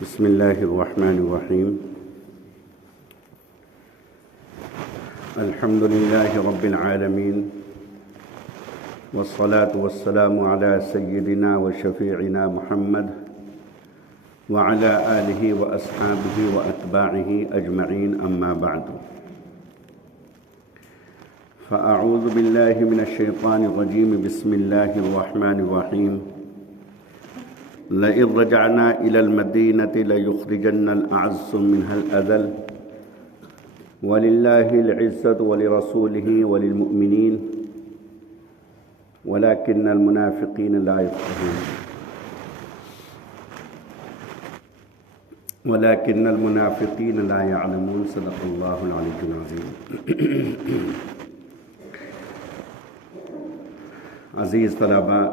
بسم اللہ الرحمن الرحیم الحمد للہ رب العالمین والصلاة والسلام علی سیدنا وشفیعنا محمد وعلى آلہ واصحابہ واتباعہ اجمعین اما بعد فاعوذ باللہ من الشیطان الرجیم بسم اللہ الرحمن الرحیم لئن رجعنا إلى المدينة ليخرجن الأعز منها الأذل ولله العزة ولرسوله وللمؤمنين ولكن المنافقين لا يفقهون ولكن المنافقين لا يعلمون صدق الله العلي العظيم. عزیز طلباء،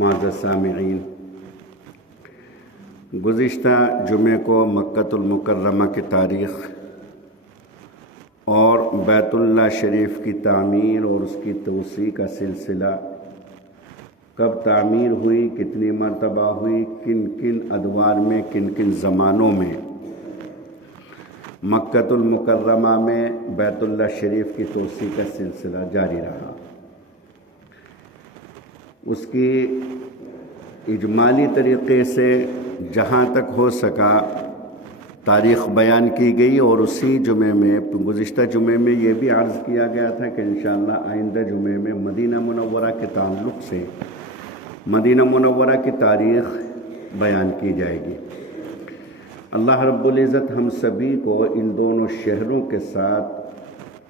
معزز سامعین، گزشتہ جمعے کو مکۃ المکرمہ کی تاریخ اور بیت اللہ شریف کی تعمیر اور اس کی توسیع کا سلسلہ، کب تعمیر ہوئی، کتنی مرتبہ ہوئی، کن کن ادوار میں، کن کن زمانوں میں مکۃ المکرمہ میں بیت اللہ شریف کی توسیع کا سلسلہ جاری رہا، اس کی اجمالی طریقے سے جہاں تک ہو سکا تاریخ بیان کی گئی، اور اسی جمعے میں، گزشتہ جمعے میں یہ بھی عرض کیا گیا تھا کہ انشاءاللہ آئندہ جمعے میں مدینہ منورہ کے تعلق سے مدینہ منورہ کی تاریخ بیان کی جائے گی. اللہ رب العزت ہم سبھی کو ان دونوں شہروں کے ساتھ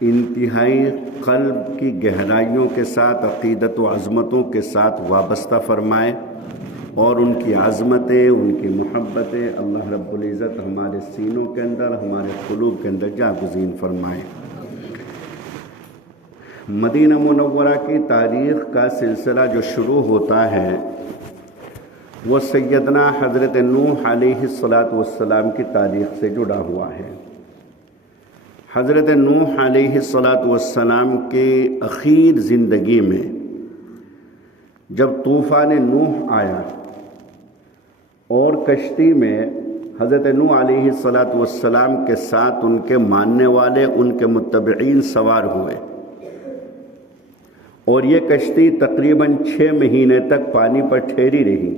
انتہائی قلب کی گہرائیوں کے ساتھ، عقیدت و عظمتوں کے ساتھ وابستہ فرمائے، اور ان کی عظمتیں، ان کی محبتیں اللہ رب العزت ہمارے سینوں کے اندر، ہمارے قلوب کے اندر جاگزین فرمائے. مدینہ منورہ کی تاریخ کا سلسلہ جو شروع ہوتا ہے وہ سیدنا حضرت نوح علیہ الصلاۃ کی تاریخ سے جڑا ہوا ہے. حضرت نوح علیہ السلام کے اخیر زندگی میں جب طوفان نوح آیا اور کشتی میں حضرت نوح علیہ السلام کے ساتھ ان کے ماننے والے، ان کے متبعین سوار ہوئے، اور یہ کشتی تقریباً 6 مہینے تک پانی پر ٹھہری رہی.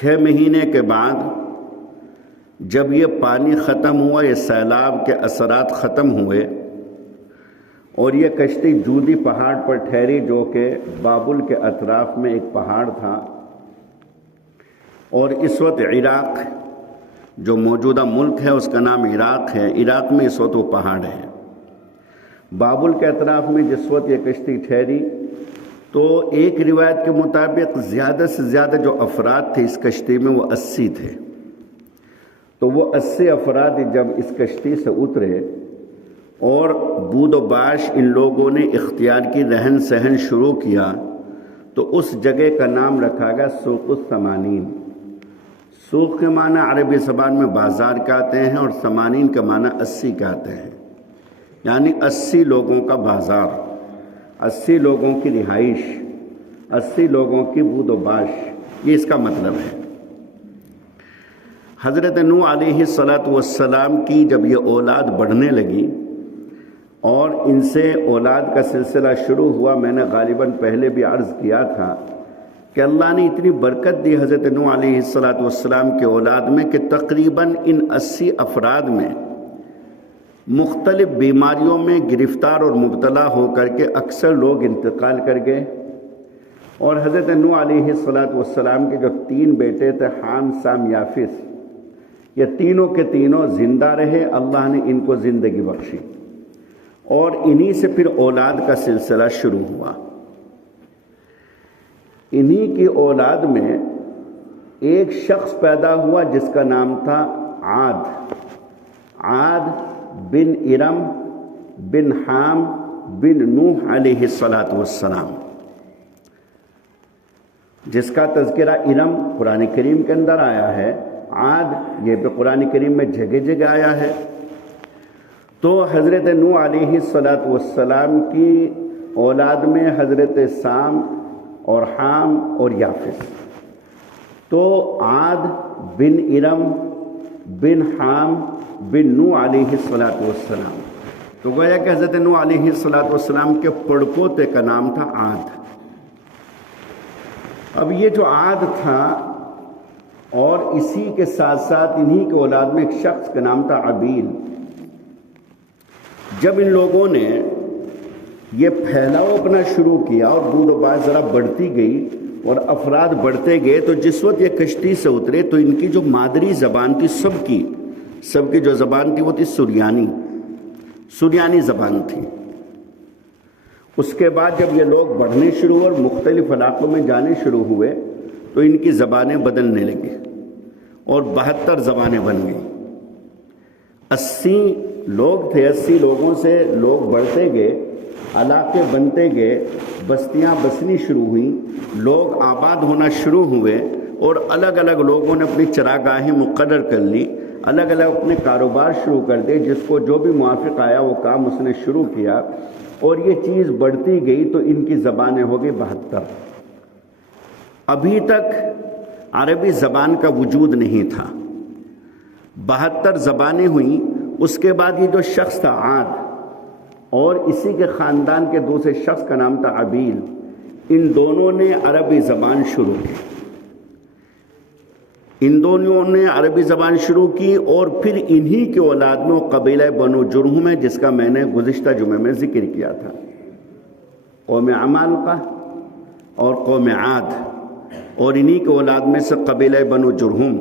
6 مہینے کے بعد جب یہ پانی ختم ہوا، یہ سیلاب کے اثرات ختم ہوئے، اور یہ کشتی جودی پہاڑ پر ٹھہری، جو کہ بابل کے اطراف میں ایک پہاڑ تھا، اور اس وقت عراق جو موجودہ ملک ہے اس کا نام عراق ہے، عراق میں اس وقت وہ پہاڑ ہے. بابل کے اطراف میں جس وقت یہ کشتی ٹھہری تو ایک روایت کے مطابق زیادہ سے زیادہ جو افراد تھے اس کشتی میں وہ 80 تھے. تو وہ 80 افراد جب اس کشتی سے اترے اور بود و باش ان لوگوں نے اختیار کی، رہن سہن شروع کیا، تو اس جگہ کا نام رکھا گیا سوق الثمانین. سوق کے معنی عربی زبان میں بازار کہتے ہیں، اور ثمانین کا معنی 80 کہتے ہیں، یعنی 80 لوگوں کا بازار، 80 لوگوں کی رہائش، 80 لوگوں کی بود و باش، یہ اس کا مطلب ہے. حضرت نوح علیہ السلام کی جب یہ اولاد بڑھنے لگی اور ان سے اولاد کا سلسلہ شروع ہوا، میں نے غالباً پہلے بھی عرض کیا تھا کہ اللہ نے اتنی برکت دی حضرت نوح علیہ السلام کے اولاد میں کہ تقریباً ان 80 افراد میں مختلف بیماریوں میں گرفتار اور مبتلا ہو کر کے اکثر لوگ انتقال کر گئے، اور حضرت نوح علیہ السلام کے جو 3 بیٹے تھے، حام، سام، یافس، یہ تینوں کے تینوں زندہ رہے. اللہ نے ان کو زندگی بخشی، اور انہی سے پھر اولاد کا سلسلہ شروع ہوا. انہی کی اولاد میں ایک شخص پیدا ہوا جس کا نام تھا عاد بن ارم بن حام بن نوح علیہ السلام، جس کا تذکرہ ارم قرآن کریم کے اندر آیا ہے، عاد یہ بھی قرآن کریم میں جگہ جگہ آیا ہے. تو حضرت نوح علیہ السلام کی اولاد میں حضرت سام اور حام اور یافس، تو عاد بن ارم بن حام بن نوح علیہ الصلاۃ والسلام، تو گویا کہ حضرت نوح علیہ الصلاۃ والسلام کے پڑپوتے کا نام تھا عاد۔ اب یہ جو عاد تھا، اور اسی کے ساتھ ساتھ انہی کے اولاد میں ایک شخص کا نام تھا عبیل۔ جب ان لوگوں نے یہ پھیلاؤ اپنا شروع کیا اور بود و باش ذرا بڑھتی گئی اور افراد بڑھتے گئے، تو جس وقت یہ کشتی سے اترے تو ان کی جو مادری زبان تھی سب کی جو زبان تھی وہ تھی سریانی زبان تھی۔ اس کے بعد جب یہ لوگ بڑھنے شروع اور مختلف علاقوں میں جانے شروع ہوئے تو ان کی زبانیں بدلنے لگی اور 72 زبانیں بن گئیں۔ 80 لوگ تھے، 80 لوگوں سے لوگ بڑھتے گئے، علاقے بنتے گئے، بستیاں بسنی شروع ہوئیں، لوگ آباد ہونا شروع ہوئے، اور الگ الگ لوگوں نے اپنی چراگاہیں مقرر کر لی، الگ الگ اپنے کاروبار شروع کر دے، جس کو جو بھی موافق آیا وہ کام اس نے شروع کیا، اور یہ چیز بڑھتی گئی تو ان کی زبانیں ہو گئی 72۔ ابھی تک عربی زبان کا وجود نہیں تھا، 72 زبانیں ہوئیں۔ اس کے بعد یہ جو شخص تھا عاد، اور اسی کے خاندان کے دوسرے شخص کا نام تھا عبیل، ان دونوں نے عربی زبان شروع کی۔ ان دونوں نے عربی زبان شروع کی، اور پھر انہی کے اولاد میں قبیلہ بنو جرہم ہے، جس کا میں نے گزشتہ جمعے میں ذکر کیا تھا، قوم عمالقہ اور قوم عاد، اور انہی کے اولاد میں سے قبیلہ بنو جرہم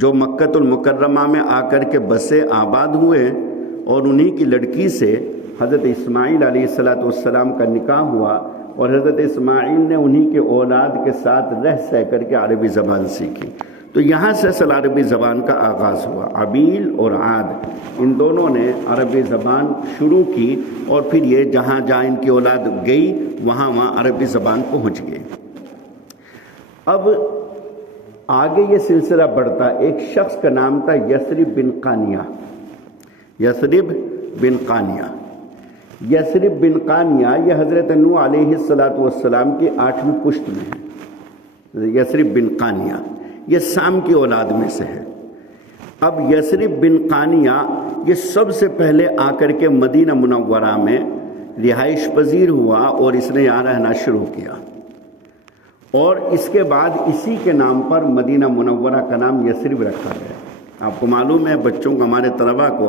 جو مکۃ المکرمہ میں آ کر کے بسے آباد ہوئے، اور انہی کی لڑکی سے حضرت اسماعیل علیہ السلام کا نکاح ہوا، اور حضرت اسماعیل نے انہی کے اولاد کے ساتھ رہ سہ کر کے عربی زبان سیکھی۔ تو یہاں سے اصل عربی زبان کا آغاز ہوا۔ عبیل اور عاد ان دونوں نے عربی زبان شروع کی، اور پھر یہ جہاں جہاں ان کی اولاد گئی وہاں عربی زبان پہنچ گئی۔ اب آگے یہ سلسلہ بڑھتا، ایک شخص کا نام تھا یثرب بن قانیہ۔ یثرب بن قانیہ یہ حضرت نوح علیہ السلام کی 8ویں پشت میں ہے۔ یثرب بن قانیہ یہ سام کی اولاد میں سے ہے۔ اب یثرب بن قانیہ یہ سب سے پہلے آ کر کے مدینہ منورہ میں رہائش پذیر ہوا، اور اس نے یہاں رہنا شروع کیا، اور اس کے بعد اسی کے نام پر مدینہ منورہ کا نام یثرب رکھا گیا۔ آپ کو معلوم ہے بچوں کو، ہمارے طلباء کو،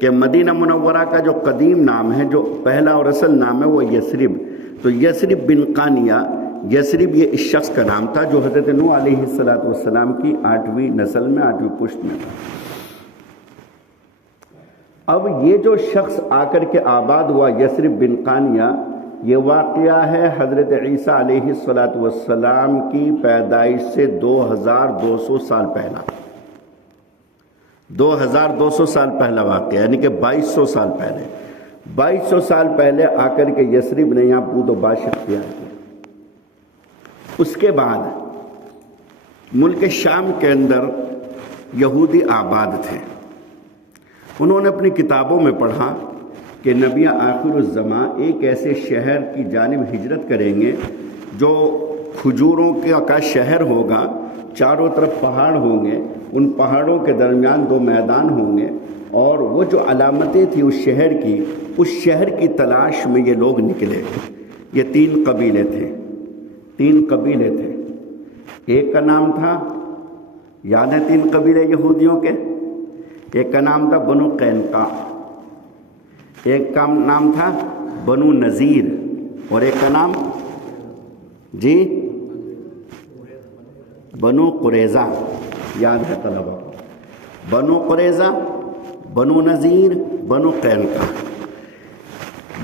کہ مدینہ منورہ کا جو قدیم نام ہے، جو پہلا اور اصل نام ہے، وہ یثرب۔ تو یثرب بن قانیہ، یثرب یہ اس شخص کا نام تھا جو حضرت نوح علیہ السلام کی 8ویں نسل میں 8ویں پشت میں تھا۔ اب یہ جو شخص آ کر کے آباد ہوا یثرب بن قانیہ، یہ واقعہ ہے حضرت عیسیٰ علیہ السلام کی پیدائش سے 2200 سال پہلا، 2200 سال پہلا واقعہ، یعنی کہ 2200 سال پہلے، 2200 سال پہلے آ کر کے یثرب نے یہاں بود و باش اختیار کیا۔ اس کے بعد ملک شام کے اندر یہودی آباد تھے۔ انہوں نے اپنی کتابوں میں پڑھا کہ نبی آخر الزماں ایک ایسے شہر کی جانب ہجرت کریں گے جو کھجوروں کا شہر ہوگا، چاروں طرف پہاڑ ہوں گے، ان پہاڑوں کے درمیان 2 میدان ہوں گے، اور وہ جو علامتیں تھیں اس شہر کی تلاش میں یہ لوگ نکلے۔ یہ 3 قبیلے تھے، ایک کا نام تھا، یاد ہے 3 قبیلے یہودیوں کے، ایک کا نام تھا بنو قینقاع، ایک کا نام تھا بنو نذیر، اور ایک کا نام بنو قریظہ۔ یاد ہے طلبہ، بنو قریظہ، بنو نذیر، بنو قینقاع۔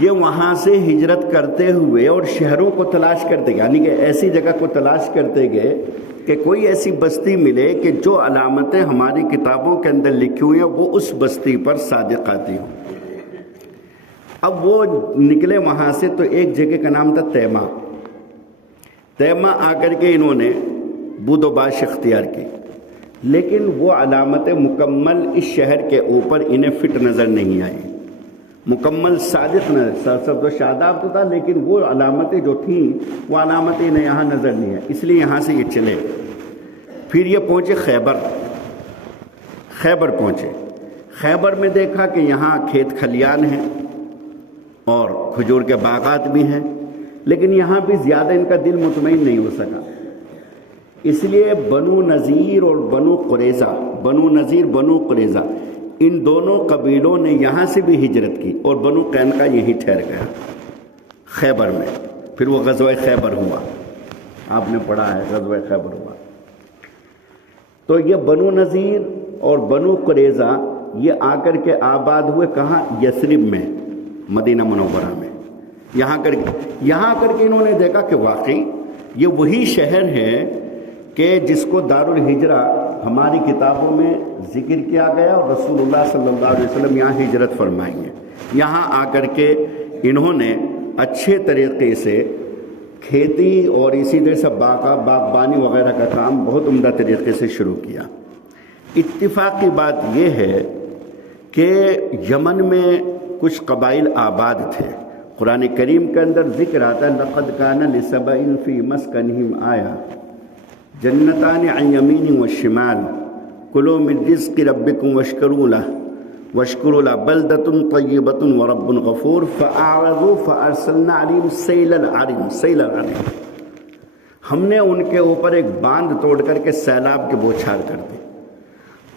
یہ وہاں سے ہجرت کرتے ہوئے اور شہروں کو تلاش کرتے گئے، یعنی کہ ایسی جگہ کو تلاش کرتے گئے کہ کوئی ایسی بستی ملے کہ جو علامتیں ہماری کتابوں کے اندر لکھی ہوئی ہیں وہ اس بستی پر صادق آتی ہوں۔ اب وہ نکلے وہاں سے، تو ایک جگہ کا نام تھا تیمہ آ کر کے انہوں نے بود و باش اختیار کی، لیکن وہ علامتیں مکمل اس شہر کے اوپر انہیں فٹ نظر نہیں آئی، مکمل صادق نظر، سب تو شاداب تو تھا، لیکن وہ علامتیں جو تھیں وہ علامتیں انہیں یہاں نظر نہیں آئی، اس لیے یہاں سے یہ چلے۔ پھر یہ پہنچے خیبر پہنچے۔ خیبر میں دیکھا کہ یہاں کھیت کھلیان ہیں اور کھجور کے باغات بھی ہیں، لیکن یہاں بھی زیادہ ان کا دل مطمئن نہیں ہو سکا، اس لیے بنو نذیر اور بنو قریظہ ان دونوں قبیلوں نے یہاں سے بھی ہجرت کی اور بنو قینقاع یہی ٹھہر گیا خیبر میں۔ پھر وہ غزوہ خیبر ہوا، آپ نے پڑھا ہے غزوہ خیبر ہوا۔ تو یہ بنو نذیر اور بنو قریظہ یہ آ کر کے آباد ہوئے کہاں؟ یثرب میں، مدینہ منورہ میں۔ یہاں کر کے انہوں نے دیکھا کہ واقعی یہ وہی شہر ہے کہ جس کو دارالہجرہ ہماری کتابوں میں ذکر کیا گیا اور رسول اللہ صلی اللہ علیہ وسلم یہاں ہجرت فرمائی ہے۔ یہاں آ کر کے انہوں نے اچھے طریقے سے کھیتی اور اسی طرح سے باغبانی وغیرہ کا کام بہت عمدہ طریقے سے شروع کیا۔ اتفاق کی بات یہ ہے کہ یمن میں کچھ قبائل آباد تھے۔ قرآن کریم کے اندر ذکر آتا ہے لَقَدْ كَانَ لِسَبَإٍ فِي مَسْكَنِهِمْ آیَةٌ جنتان عن یمین والشمال کلوا من رزق ربکم واشکروا لہ بلدۃ طیبۃ ورب غفور فاعرضوا فارسلنا علیہم سیل العرم ہم نے ان کے اوپر ایک باندھ توڑ کر کے سیلاب کے بوچھار کر دی۔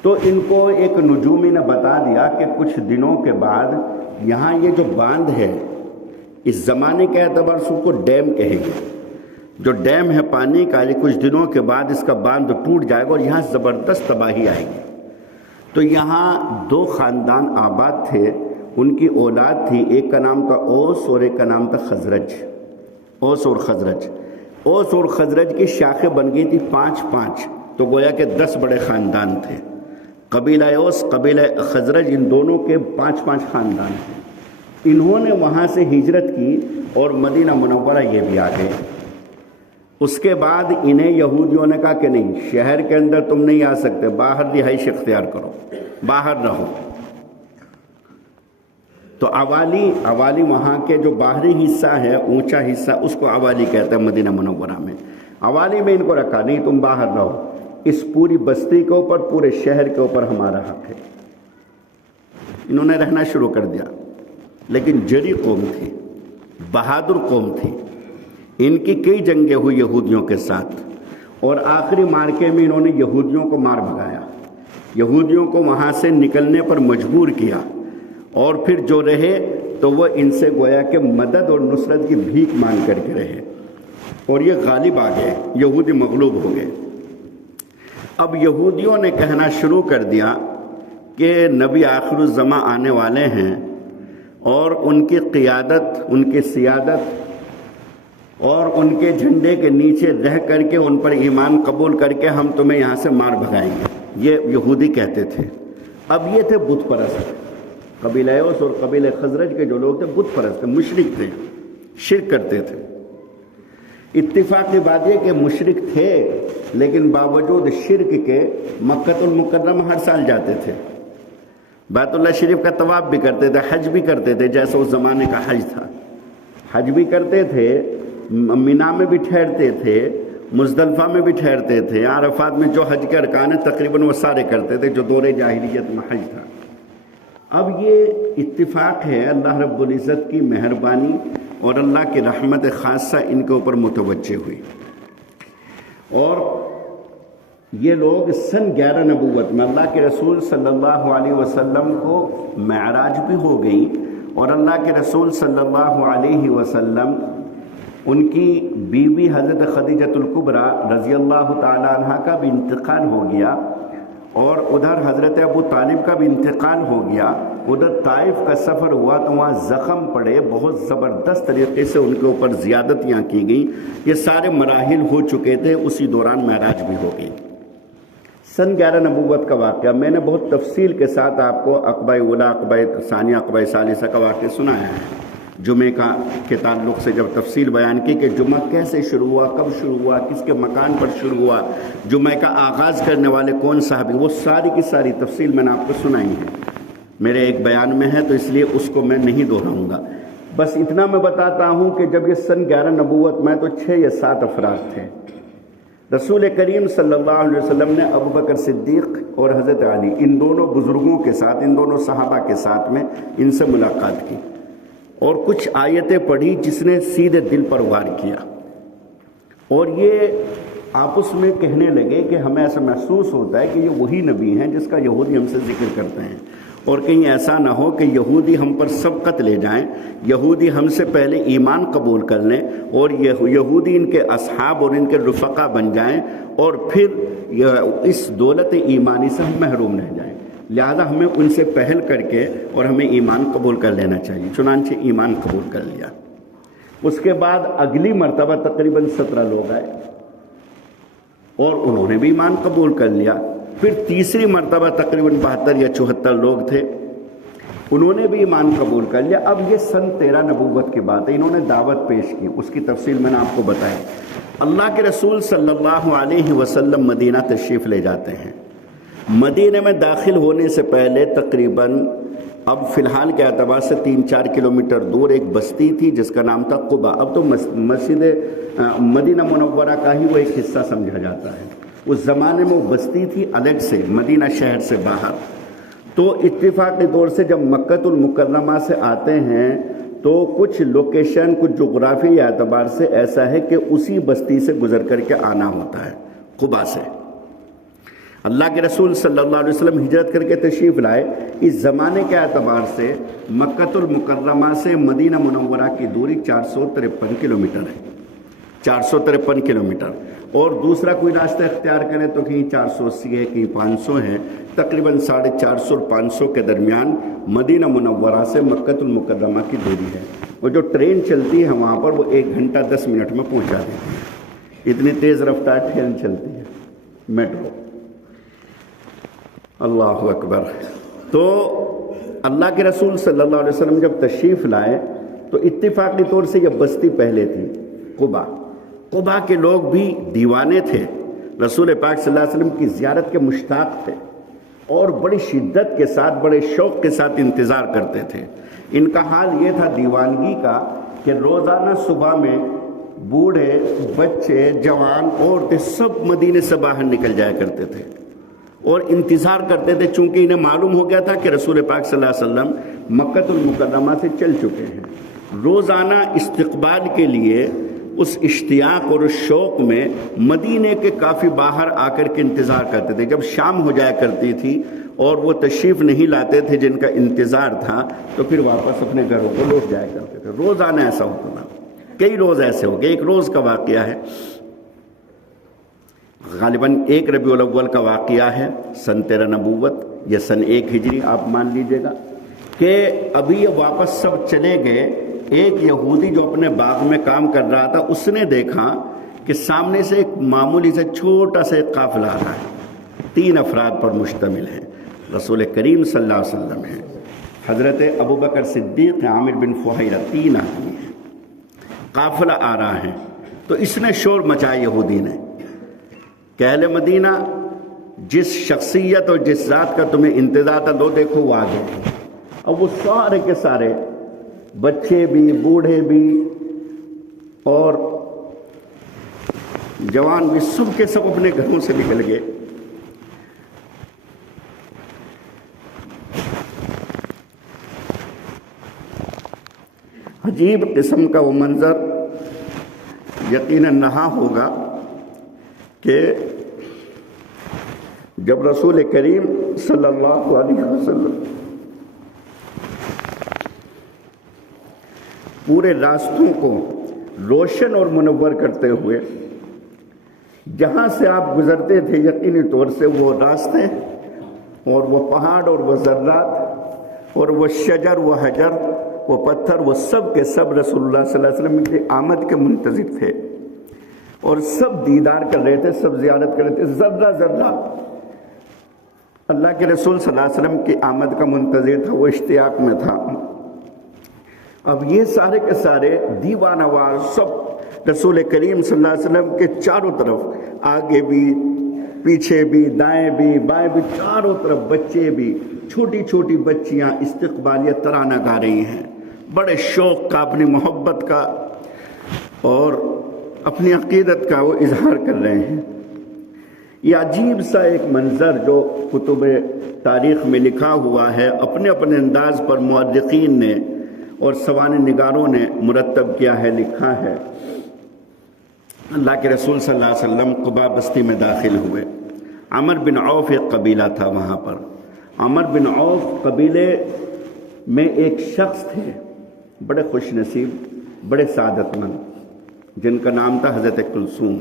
تو ان کو ایک نجومی نے بتا دیا کہ کچھ دنوں کے بعد یہاں یہ جو باندھ ہے، اس زمانے کے اعتبار سے اس کو ڈیم کہیں گے، جو ڈیم ہے پانی کا، یہ کچھ دنوں کے بعد اس کا باندھ ٹوٹ جائے گا اور یہاں زبردست تباہی آئے گی۔ تو یہاں دو خاندان آباد تھے، ان کی اولاد تھی، ایک کا نام تھا اوس اور ایک کا نام تھا خزرج۔ اوس اور خزرج کی شاخیں بن گئی تھی 5 تو گویا کہ 10 بڑے خاندان تھے۔ قبیلہ اوس قبیلہ خزرج ان دونوں کے 5 خاندان تھے۔ انہوں نے وہاں سے ہجرت کی اور مدینہ منورہ یہ بھی آ گئے۔ اس کے بعد انہیں یہودیوں نے کہا کہ نہیں، شہر کے اندر تم نہیں آ سکتے، باہر رہائش اختیار کرو، باہر رہو۔ تو عوالی وہاں کے جو باہری حصہ ہے، اونچا حصہ، اس کو عوالی کہتے ہیں مدینہ منورہ میں۔ عوالی میں ان کو رکھا نہیں، تم باہر رہو، اس پوری بستی کے اوپر، پورے شہر کے اوپر ہمارا حق ہے۔ انہوں نے رہنا شروع کر دیا، لیکن جری قوم تھی، بہادر قوم تھی، ان کی کئی جنگیں ہوئی یہودیوں کے ساتھ، اور آخری مارکے میں انہوں نے یہودیوں کو مار بھگایا، یہودیوں کو وہاں سے نکلنے پر مجبور کیا، اور پھر جو رہے تو وہ ان سے گویا کہ مدد اور نصرت کی بھیک مانگ کر کے رہے، اور یہ غالب آ گئے، یہودی مغلوب ہو گئے۔ اب یہودیوں نے کہنا شروع کر دیا کہ نبی آخر الزماں آنے والے ہیں، اور ان کی قیادت، ان کی سیادت اور ان کے جھنڈے کے نیچے رہ کر کے ان پر ایمان قبول کر کے ہم تمہیں یہاں سے مار بھگائیں گے، یہ یہودی کہتے تھے۔ اب یہ تھے بت پرست، قبیلہ اوس اور قبیلہ خزرج کے جو لوگ تھے بت پرست تھے، مشرک تھے، شرک کرتے تھے۔ اتفاق کی بات یہ کہ مشرک تھے، لیکن باوجود شرک کے مکہ المکرمہ ہر سال جاتے تھے، بیت اللہ شریف کا طواف بھی کرتے تھے، حج بھی کرتے تھے، جیسا اس زمانے کا حج تھا، حج بھی کرتے تھے، مینا میں بھی ٹھہرتے تھے، مزدلفہ میں بھی ٹھہرتے تھے، عرفات میں جو حج کے ارکان ہیں تقریباً وہ سارے کرتے تھے جو دور جاہلیت میں حج تھا۔ اب یہ اتفاق ہے اللہ رب العزت کی مہربانی اور اللہ کی رحمت خاصہ ان کے اوپر متوجہ ہوئی، اور یہ لوگ سن 11 نبوت میں اللہ کے رسول صلی اللہ علیہ وسلم کو معراج بھی ہو گئی، اور اللہ کے رسول صلی اللہ علیہ وسلم ان کی بیوی حضرت خدیجۃ الکبریٰ رضی اللہ تعالی عنہ کا بھی انتقال ہو گیا، اور ادھر حضرت ابو طالب کا بھی انتقال ہو گیا۔ ادھر طائف کا سفر ہوا تو وہاں زخم پڑے، بہت زبردست طریقے سے ان کے اوپر زیادتیاں کی گئیں، یہ سارے مراحل ہو چکے تھے، اسی دوران معراج بھی ہو گئی۔ سن 11 نبوت کا واقعہ میں نے بہت تفصیل کے ساتھ آپ کو عقبہ اولیٰ، عقبہ ثانیہ، عقبہ ثالثہ کا واقعہ سنایا ہے۔ جمعہ کے تعلق سے جب تفصیل بیان کی کہ جمعہ کیسے شروع ہوا، کب شروع ہوا، کس کے مکان پر شروع ہوا، جمعہ کا آغاز کرنے والے کون صحابی، وہ ساری کی ساری تفصیل میں نے آپ کو سنائی ہے، میرے ایک بیان میں ہے، تو اس لیے اس کو میں نہیں دہراؤں گا۔ بس اتنا میں بتاتا ہوں کہ جب یہ سن 11 نبوت میں تو 6 یا 7 افراد تھے، رسول کریم صلی اللہ علیہ وسلم نے ابو بکر صدیق اور حضرت علی ان دونوں بزرگوں کے ساتھ، ان دونوں صحابہ کے ساتھ میں ان سے ملاقات کی اور کچھ آیتیں پڑھی جس نے سیدھے دل پر وار کیا، اور یہ آپس میں کہنے لگے کہ ہمیں ایسا محسوس ہوتا ہے کہ یہ وہی نبی ہیں جس کا یہودی ہم سے ذکر کرتے ہیں، اور کہیں ایسا نہ ہو کہ یہودی ہم پر سبقت لے جائیں، یہودی ہم سے پہلے ایمان قبول کر لیں اور یہودی ان کے اصحاب اور ان کے رفقا بن جائیں اور پھر اس دولت ایمانی سے ہم محروم رہ جائیں، لہذا ہمیں ان سے پہل کر کے اور ہمیں ایمان قبول کر لینا چاہیے۔ چنانچہ ایمان قبول کر لیا۔ اس کے بعد اگلی مرتبہ تقریباً 17 لوگ آئے اور انہوں نے بھی ایمان قبول کر لیا۔ پھر تیسری مرتبہ تقریباً 72 یا 74 لوگ تھے، انہوں نے بھی ایمان قبول کر لیا۔ اب یہ سن 13 نبوت کی بات ہے، انہوں نے دعوت پیش کی، اس کی تفصیل میں نے آپ کو بتائی۔ اللہ کے رسول صلی اللہ علیہ وسلم مدینہ تشریف لے جاتے ہیں۔ مدینہ میں داخل ہونے سے پہلے تقریباً اب فی الحال کے اعتبار سے 3-4 کلومیٹر دور ایک بستی تھی جس کا نام تھا قبا۔ اب تو مسجد مدینہ منورہ کا ہی وہ ایک حصہ سمجھا جاتا ہے۔ اس زمانے میں وہ بستی تھی الگ سے، مدینہ شہر سے باہر۔ تو اتفاقی طور سے جب مکہ المکرمہ سے آتے ہیں تو کچھ لوکیشن، کچھ جغرافی اعتبار سے ایسا ہے کہ اسی بستی سے گزر کر کے آنا ہوتا ہے، قبا سے۔ اللہ کے رسول صلی اللہ علیہ وسلم ہجرت کر کے تشریف لائے۔ اس زمانے کے اعتبار سے مکہ المکرمہ سے مدینہ منورہ کی دوری 453 کلومیٹر ہے، 453 کلومیٹر، اور دوسرا کوئی راستہ اختیار کریں تو کہیں 480 ہے، کہیں 500 ہے، تقریباً 450 اور 500 کے درمیان مدینہ منورہ سے مکہ المکرمہ کی دوری ہے۔ وہ جو ٹرین چلتی ہے وہاں پر وہ 1 گھنٹہ 10 منٹ میں پہنچا دیتی ہے، اتنی تیز رفتار ٹرین چلتی ہے، میٹرو۔ اللہ اکبر۔ تو اللہ کے رسول صلی اللہ علیہ وسلم جب تشریف لائے تو اتفاقی طور سے یہ بستی پہلے تھی قبا۔ قبا کے لوگ بھی دیوانے تھے، رسول پاک صلی اللہ علیہ وسلم کی زیارت کے مشتاق تھے اور بڑی شدت کے ساتھ، بڑے شوق کے ساتھ انتظار کرتے تھے۔ ان کا حال یہ تھا دیوانگی کا کہ روزانہ صبح میں بوڑھے، بچے، جوان، عورتیں سب مدینے سے باہر نکل جایا کرتے تھے اور انتظار کرتے تھے، چونکہ انہیں معلوم ہو گیا تھا کہ رسول پاک صلی اللہ علیہ وسلم مکہ المکرمہ سے چل چکے ہیں۔ روزانہ استقبال کے لیے اس اشتیاق اور اس شوق میں مدینے کے کافی باہر آ کر کے انتظار کرتے تھے۔ جب شام ہو جایا کرتی تھی اور وہ تشریف نہیں لاتے تھے جن کا انتظار تھا تو پھر واپس اپنے گھروں کو لوٹ جایا کرتے تھے۔ روزانہ ایسا ہوتا تھا، کئی روز ایسے ہو گئے۔ ایک روز کا واقعہ ہے، غالباً 1 ربیع الاول کا واقعہ ہے، سن 13 نبوت یا سن 1 ہجری آپ مان لیجئے گا، کہ ابھی یہ واپس سب چلے گئے۔ ایک یہودی جو اپنے باغ میں کام کر رہا تھا، اس نے دیکھا کہ سامنے سے ایک معمولی سے چھوٹا سا ایک قافلہ آ رہا ہے، 3 افراد پر مشتمل ہے، رسول کریم صلی اللہ علیہ وسلم ہے، حضرت ابو بکر صدیق، عامر بن فہیرہ، 3 آدمی ہیں، قافلہ آ رہا ہے۔ تو اس نے شور مچایا یہودی نے کہ اہل مدینہ، جس شخصیت اور جس ذات کا تمہیں انتظار تھا، لو دیکھو وہ آگے۔ اب وہ سارے کے سارے، بچے بھی، بوڑھے بھی اور جوان بھی، سب کے سب اپنے گھروں سے نکل گئے۔ عجیب قسم کا وہ منظر یقیناً نہا ہوگا کہ جب رسول کریم صلی اللہ علیہ وسلم پورے راستوں کو روشن اور منور کرتے ہوئے جہاں سے آپ گزرتے تھے، یقینی طور سے وہ راستے اور وہ پہاڑ اور وہ ذرات اور وہ شجر، وہ حجر، وہ پتھر، وہ سب کے سب رسول اللہ صلی اللہ علیہ وسلم کی آمد کے منتظر تھے اور سب دیدار کر رہے تھے، سب زیارت کر رہے تھے، ذرہ ذرہ اللہ کے رسول صلی اللہ علیہ وسلم کی آمد کا منتظر تھا، وہ اشتیاق میں تھا۔ اب یہ سارے کے سارے دیوانہ وار سب رسول کریم صلی اللہ علیہ وسلم کے چاروں طرف، آگے بھی، پیچھے بھی، دائیں بھی، بائیں بھی، چاروں طرف بچے بھی، چھوٹی چھوٹی بچیاں استقبالیہ ترانہ گا رہی ہیں، بڑے شوق کا، اپنی محبت کا اور اپنی عقیدت کا وہ اظہار کر رہے ہیں۔ یہ عجیب سا ایک منظر جو کتب تاریخ میں لکھا ہوا ہے، اپنے اپنے انداز پر مؤرخین نے اور سوانح نگاروں نے مرتب کیا ہے، لکھا ہے۔ اللہ کے رسول صلی اللہ علیہ وسلم قباء بستی میں داخل ہوئے۔ عمر بن عوف ایک قبیلہ تھا وہاں پر۔ عمر بن عوف قبیلے میں ایک شخص تھے، بڑے خوش نصیب، بڑے سعادت مند، جن کا نام تھا حضرت کلثوم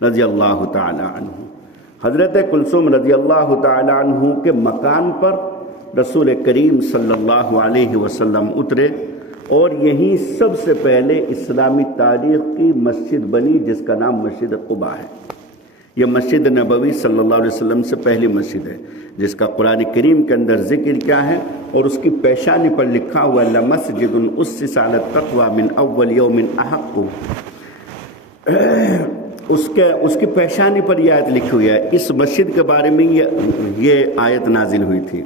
رضی اللہ تعالی عنہ۔ حضرت کلثوم رضی اللہ تعالی عنہ کے مکان پر رسول کریم صلی اللہ علیہ وسلم اترے، اور یہیں سب سے پہلے اسلامی تاریخ کی مسجد بنی جس کا نام مسجد قباء ہے۔ یہ مسجد نبوی صلی اللہ علیہ وسلم سے پہلی مسجد ہے، جس کا قرآن کریم کے اندر ذکر کیا ہے، اور اس کی پیشانی پر لکھا ہوا ہے لَمَسْجِدٌ أُسِّسَ عَلَى التَّقْوَى مِنْ أَوَّلِ يَوْمٍ أَحَقُّ۔ اس کی پیشانی پر یہ آیت لکھی ہوئی ہے۔ اس مسجد کے بارے میں یہ آیت نازل ہوئی تھی،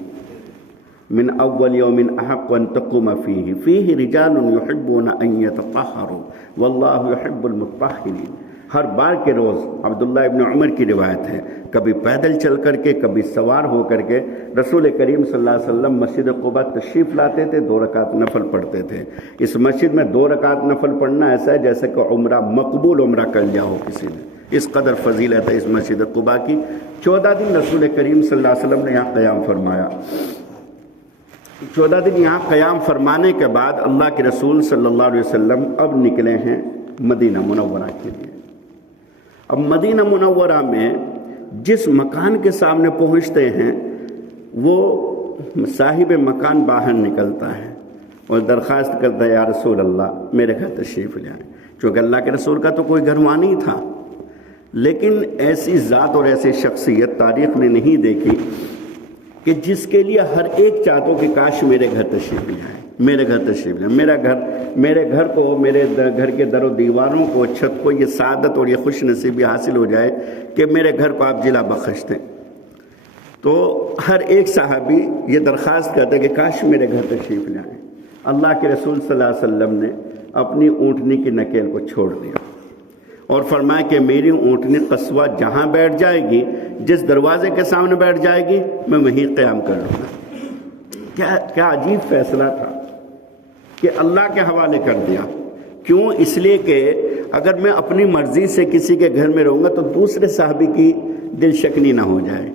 من اول یوم احق ان تقوم فیہ رجال یحبون ان یتطہروا واللہ یحب المطہرین۔ ہر بار کے روز عبداللہ ابن عمر کی روایت ہے، کبھی پیدل چل کر کے، کبھی سوار ہو کر کے رسول کریم صلی اللہ علیہ وسلم مسجد قباء تشریف لاتے تھے، 2 رکعت نفل پڑھتے تھے۔ اس مسجد میں 2 رکعت نفل پڑھنا ایسا ہے جیسے کہ عمرہ، مقبول عمرہ کر لیا ہو کسی نے، اس قدر فضیلت ہے اس مسجد قباء کی۔ 14 دن رسول کریم صلی اللہ علیہ وسلم نے یہاں قیام فرمایا۔ 14 دن یہاں قیام فرمانے کے بعد اللہ کے رسول صلی اللہ علیہ وسلم اب نکلے ہیں مدینہ منورہ کے لیے۔ اب مدینہ منورہ میں جس مکان کے سامنے پہنچتے ہیں، وہ صاحب مکان باہر نکلتا ہے اور درخواست کرتا ہے، یا رسول اللہ میرے گھر تشریف لے آئیں۔ چونکہ اللہ کے رسول کا تو کوئی گھر وہاں نہیں تھا، لیکن ایسی ذات اور ایسی شخصیت تاریخ نے نہیں دیکھی کہ جس کے لیے ہر ایک چاہتا ہو کہ کاش میرے گھر تشریف لے آئے، میرے گھر تشریف لے آئے، میرے گھر کو، میرے گھر کے در و دیواروں کو، چھت کو یہ سعادت اور یہ خوش نصیبی حاصل ہو جائے کہ میرے گھر کو آپ جلا بخش دیں۔ تو ہر ایک صحابی یہ درخواست کرتا ہے کہ کاش میرے گھر تشریف لے آئیں۔ اللہ کے رسول صلی اللہ علیہ وسلم نے اپنی اونٹنی کی نکیل کو چھوڑ دیا اور فرمایا کہ میری اونٹنی قصوہ جہاں بیٹھ جائے گی، جس دروازے کے سامنے بیٹھ جائے گی، میں وہیں قیام کر لوں گا۔ کیا عجیب فیصلہ تھا کہ اللہ کے حوالے کر دیا۔ کیوں؟ اس لیے کہ اگر میں اپنی مرضی سے کسی کے گھر میں رہوں گا تو دوسرے صحابی کی دل شکنی نہ ہو جائے۔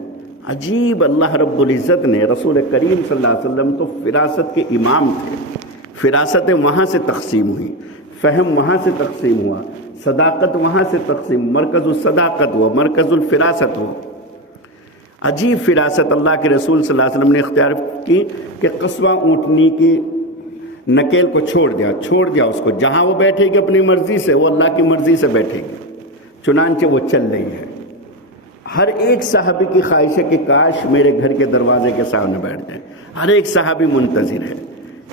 عجیب، اللہ رب العزت نے، رسول کریم صلی اللہ علیہ وسلم تو فراست کے امام تھے، فراستیں وہاں سے تقسیم ہوئی، فہم وہاں سے تقسیم ہوا، صداقت وہاں سے تقسیم، مرکز الصداقت ہوا، مرکز الفراست ہوا۔ عجیب فراست اللہ کے رسول صلی اللہ علیہ وسلم نے اختیار کی کہ قصوہ اونٹنی کی نکیل کو چھوڑ دیا اس کو، جہاں وہ بیٹھے گی اپنی مرضی سے، وہ اللہ کی مرضی سے بیٹھے گی، چنانچہ وہ چل رہی ہے۔ ہر ایک صحابی کی خواہش ہے کہ کاش میرے گھر کے دروازے کے سامنے بیٹھ جائے۔ ہر ایک صحابی منتظر ہے،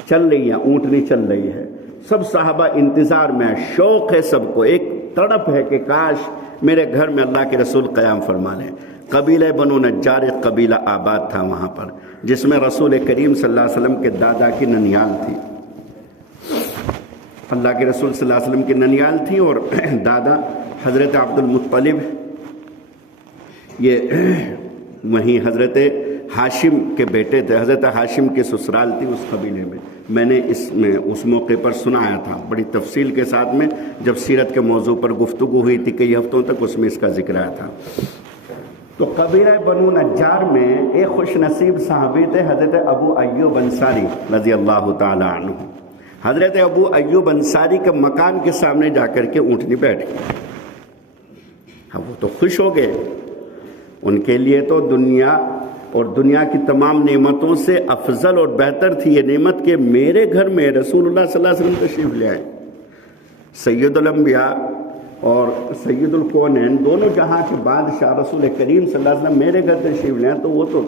چل رہی ہے، اونٹنی چل رہی ہے، سب صحابہ انتظار میں ہے، شوق ہے سب کو، ایک تڑپ ہے کہ کاش میرے گھر میں اللہ کے رسول قیام فرما لیں۔ قبیلہ بنو نجار ایک قبیلہ آباد تھا وہاں پر، جس میں رسول کریم صلی اللہ علیہ وسلم کے دادا کی ننیال تھی۔ اللہ کے رسول صلی اللہ علیہ وسلم کی ننیال تھی اور دادا حضرت عبد المطلب، یہ وہیں حضرت ہاشم کے بیٹے تھے، حضرت ہاشم کے سسرال تھی اس قبیلے میں۔ میں نے اس موقع پر سنایا تھا بڑی تفصیل کے ساتھ میں، جب سیرت کے موضوع پر گفتگو ہوئی تھی کئی ہفتوں تک، اس میں اس کا ذکر آیا تھا۔ تو قبیلہ بنو نجار میں ایک خوش نصیب صحابی تھے، حضرت ابو ایوب انصاری رضی اللہ تعالی عنہ۔ حضرت ابو ایوب انصاری کے مکان کے سامنے جا کر کے اونٹنی بیٹھ گئی۔ وہ تو خوش ہو گئے، ان کے لیے تو دنیا اور دنیا کی تمام نعمتوں سے افضل اور بہتر تھی یہ نعمت کہ میرے گھر میں رسول اللہ صلی اللہ علیہ وسلم تشریف لے آئے۔ سید الانبیاء اور سید الکونین، دونوں جہاں کے بادشاہ رسول کریم صلی اللہ علیہ وسلم میرے گھر تشریف لے آئے، تو وہ تو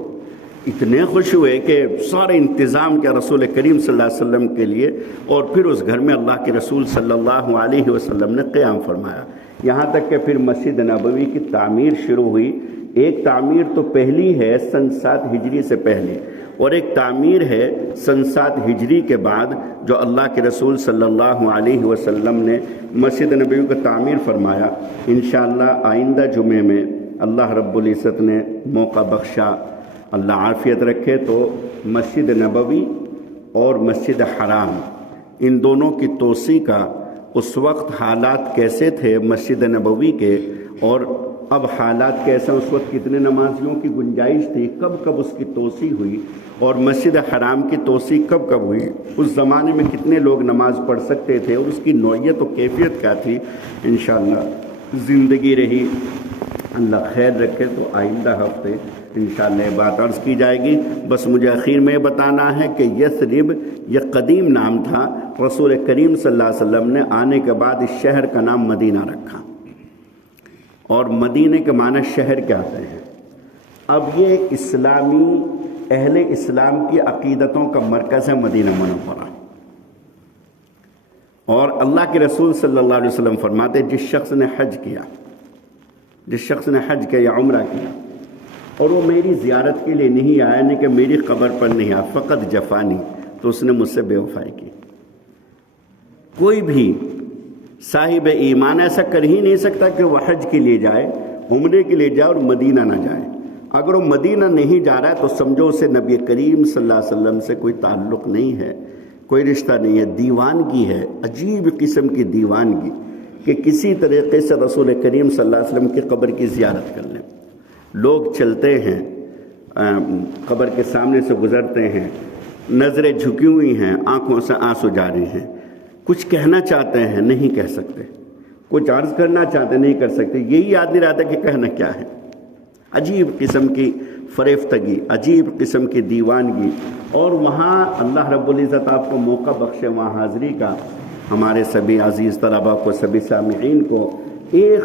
اتنے خوش ہوئے کہ سارے انتظام کیا رسول کریم صلی اللہ علیہ وسلم کے لیے، اور پھر اس گھر میں اللہ کے رسول صلی اللہ علیہ وسلم نے قیام فرمایا۔ یہاں تک کہ پھر مسجد نبوی کی تعمیر شروع ہوئی۔ ایک تعمیر تو پہلی ہے سن 7 ہجری سے پہلے، اور ایک تعمیر ہے سن 7 ہجری کے بعد، جو اللہ کے رسول صلی اللہ علیہ وسلم نے مسجد نبوی کو تعمیر فرمایا۔ انشاءاللہ آئندہ جمعے میں اللہ رب العزت نے موقع بخشا، اللہ عافیت رکھے، تو مسجد نبوی اور مسجد حرام ان دونوں کی توسیع کا اس وقت حالات کیسے تھے مسجد نبوی کے، اور اب حالات کیسے، اس وقت کتنے نمازیوں کی گنجائش تھی، کب کب اس کی توسیع ہوئی، اور مسجد حرام کی توسیع کب کب ہوئی، اس زمانے میں کتنے لوگ نماز پڑھ سکتے تھے، اور اس کی نوعیت و کیفیت کیا تھی، انشاءاللہ زندگی رہی اللہ خیر رکھے تو آئندہ ہفتے انشاءاللہ یہ بات عرض کی جائے گی۔ بس مجھے اخیر میں بتانا ہے کہ یثرب یہ قدیم نام تھا، رسول کریم صلی اللہ علیہ وسلم نے آنے کے بعد اس شہر کا نام مدینہ رکھا، اور مدینے کے معنی شہر کیا آتے ہیں۔ اب یہ اسلامی اہل اسلام کی عقیدتوں کا مرکز ہے مدینہ منورہ، اور اللہ کے رسول صلی اللہ علیہ وسلم فرماتے جس شخص نے حج کیا یا عمرہ کیا اور وہ میری زیارت کے لیے نہیں آیا، نہیں کہ میری قبر پر نہیں آیا، فقط جفانی، تو اس نے مجھ سے بے وفائی کی۔ کوئی بھی صاحب ایمان ایسا کر ہی نہیں سکتا کہ وہ حج کے لیے جائے، عمرے کے لیے جائے اور مدینہ نہ جائے۔ اگر وہ مدینہ نہیں جا رہا ہے تو سمجھو اسے نبی کریم صلی اللہ علیہ وسلم سے کوئی تعلق نہیں ہے، کوئی رشتہ نہیں ہے، دیوانگی ہے، عجیب قسم کی دیوانگی کہ کسی طریقے سے رسول کریم صلی اللہ علیہ وسلم کی قبر کی زیارت کر لیں۔ لوگ چلتے ہیں، قبر کے سامنے سے گزرتے ہیں، نظریں جھکی ہوئی ہیں، آنکھوں سے آنسو جاری ہیں، کچھ کہنا چاہتے ہیں نہیں کہہ سکتے، کچھ عرض کرنا چاہتے ہیں نہیں کر سکتے، یہی یاد نہیں رہتا کہ کہنا کیا ہے۔ عجیب قسم کی فریفتگی، عجیب قسم کی دیوانگی، اور وہاں اللہ رب العزت آپ کو موقع بخشے وہاں حاضری کا۔ ہمارے سبھی عزیز طلباء کو، سبھی سامعین کو ایک